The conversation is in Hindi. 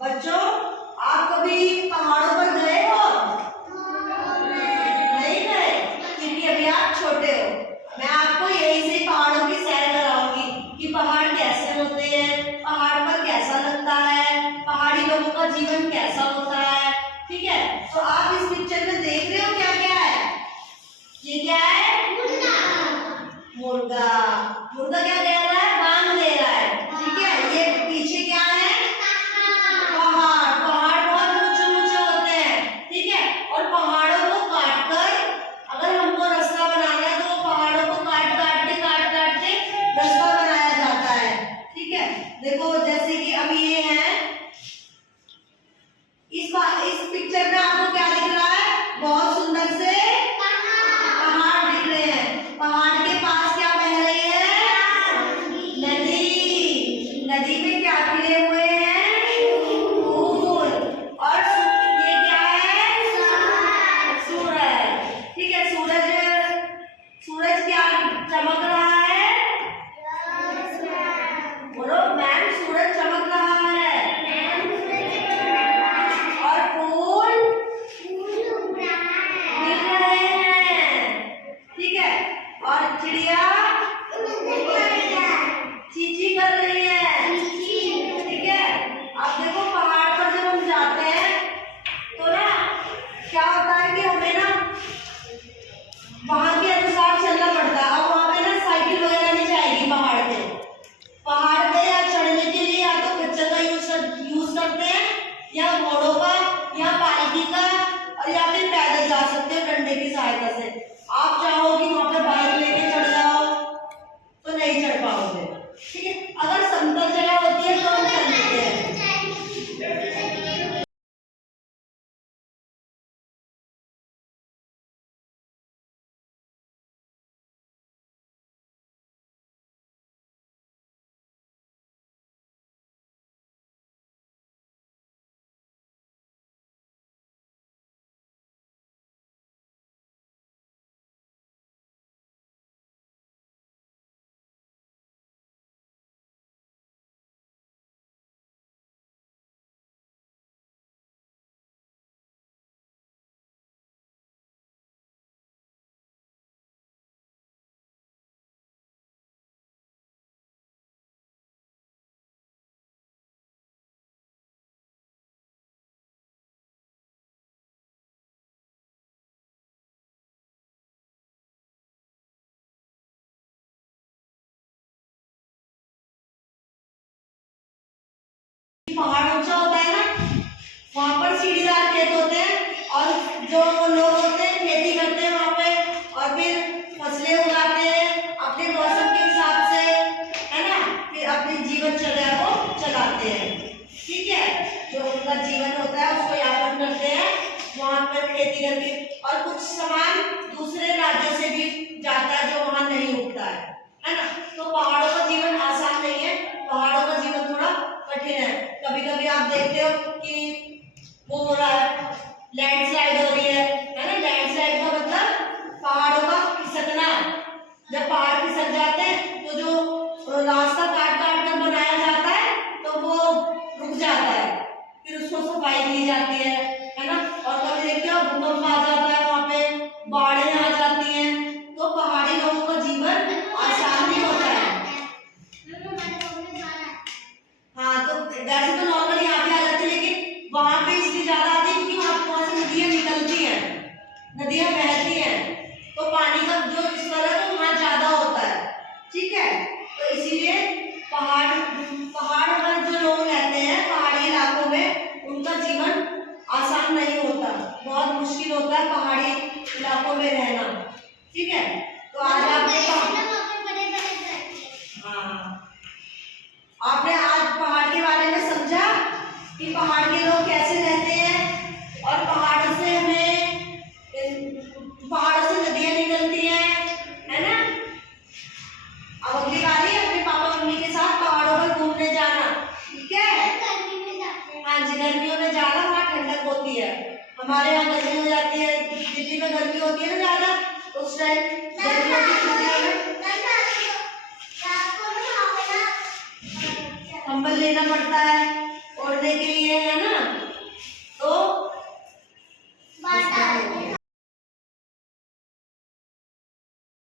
बच्चों, आप कभी पहाड़ों पर गए हो? नहीं गए, क्योंकि अभी आप छोटे हो। मैं आपको यही से पहाड़ों की सैर कराऊंगी कि पहाड़ कैसे होते हैं, पहाड़ पर कैसा लगता है, पहाड़ी लोगों का जीवन कैसा होता है। ठीक है, तो आप इस पिक्चर में देख रहे हो क्या क्या है? ये क्या है? मुर्गा। मुर्गा क्या कह रहा है? बांग दे रहा है। ठीक है, ये पीछे क्या है? पहाड़। पहाड़ बहुत ऊंचे ऊंचे होते हैं। ठीक है, और पहाड़ों को काटकर अगर हमको रास्ता बनाना है तो पहाड़ों को काट काट के रास्ता बनाया जाता है। ठीक है, देखो जैसे कि अभी ये है, इस पिक्चर में आपको क्या दिख रहा है? बहुत सुंदर से पहाड़ दिख रहे हैं। पहाड़ के पास क्या बह रही है? नदी। नदी में क्या खिले हुए हैं? फूल। और ये क्या है? सूरज। ठीक है, सूरज क्या चमक रहा है? बोलो मैम, सूरज चमक रहा है। और फूल खिल रहे हैं। ठीक है, और चिड़िया चींची कर रही है। ठीक है, अब देखो पहाड़ पर जब हम जाते हैं तो ना क्या होता है कि हमें ना वहां के अनुसार चलना पड़ता है। अब वहां पे ना साइकिल वगैरह नहीं जाएगी पहाड़ पे। पहाड़ पे या चढ़ने के लिए या तो खच्चर का यूज करते हैं, या घोड़ों का, या पालकी का, और या फिर पैदल जा सकते हो डंडे की सहायता से। आप चाहो कि वहां पे बाइक लेके चढ़ जाओ तो नहीं चढ़ पाओगे। ठीक है, अगर समतल जगह होती है तो हम चल लेते हैं। पहाड़ ऊंचा होता है ना, वहां पर सीढ़ीदार खेत होते हैं, और जो लोग होते हैं खेती करते हैं वहां पे, और फिर फसलें उगाते हैं अपने मौसम के हिसाब से, है ना, फिर अपनी जीवनचर्या को चलाते हैं। ठीक है, जो उनका जीवन होता है उसको यापन करते हैं वहां पर खेती करके, और कुछ सामान दूसरे राज्यों से भी जाता है जो वहां नहीं उगता है ना। तो पहाड़ों का जीवन आसान नहीं है, पहाड़ों का जीवन थोड़ा कठिन है। कभी कभी आप देखते हो कि वो हो रहा है, लैंडस्लाइड हो रही है ना। लैंडस्लाइड का मतलब पहाड़ों का खिसकना। जब पहाड़ खिसक जाते हैं तो जो रास्ता काट काट कर बनाया जाता है तो वो रुक जाता है, फिर उसको सफाई की जाती है ना। और कभी देखते हो भूकंप आ जाता है, वहां पे बाढ़ें आ जाती हैं, तो पहाड़ी लोगों का जीवन आसान नहीं होता है। हाँ, तो वैसे तो नॉर्मल यहाँ पे आ जाती है, लेकिन वहां पे इसलिए ज्यादा आती है क्योंकि वहां से नदियां निकलती हैं, नदियां बहती हैं, तो पानी का जो स्तर है वो वहां ज्यादा होता है। ठीक है, तो इसीलिए पहाड़ पर जो लोग रहते हैं पहाड़ी इलाकों में, उनका जीवन आसान नहीं होता, बहुत मुश्किल होता है पहाड़ी इलाकों में रहना। ठीक है, तो आज आपने आज पहाड़ के बारे में समझा कि पहाड़ के लोग कैसे रहते हैं, और पहाड़ों से नदियां निकलती हैं, है ना। अब अगली बारी अपने पापा मम्मी के साथ पहाड़ों पर घूमने जाना। ठीक है, हाँ जी, गर्मियों में जाना, वहाँ ठंडक होती है। हमारे यहाँ गर्मी हो जाती है, दिल्ली में गर्मी होती है ना ज्यादा, तो उस टाइम गर्मियों की छुट्टियों में कंबल लेना पड़ता है ओढ़ने के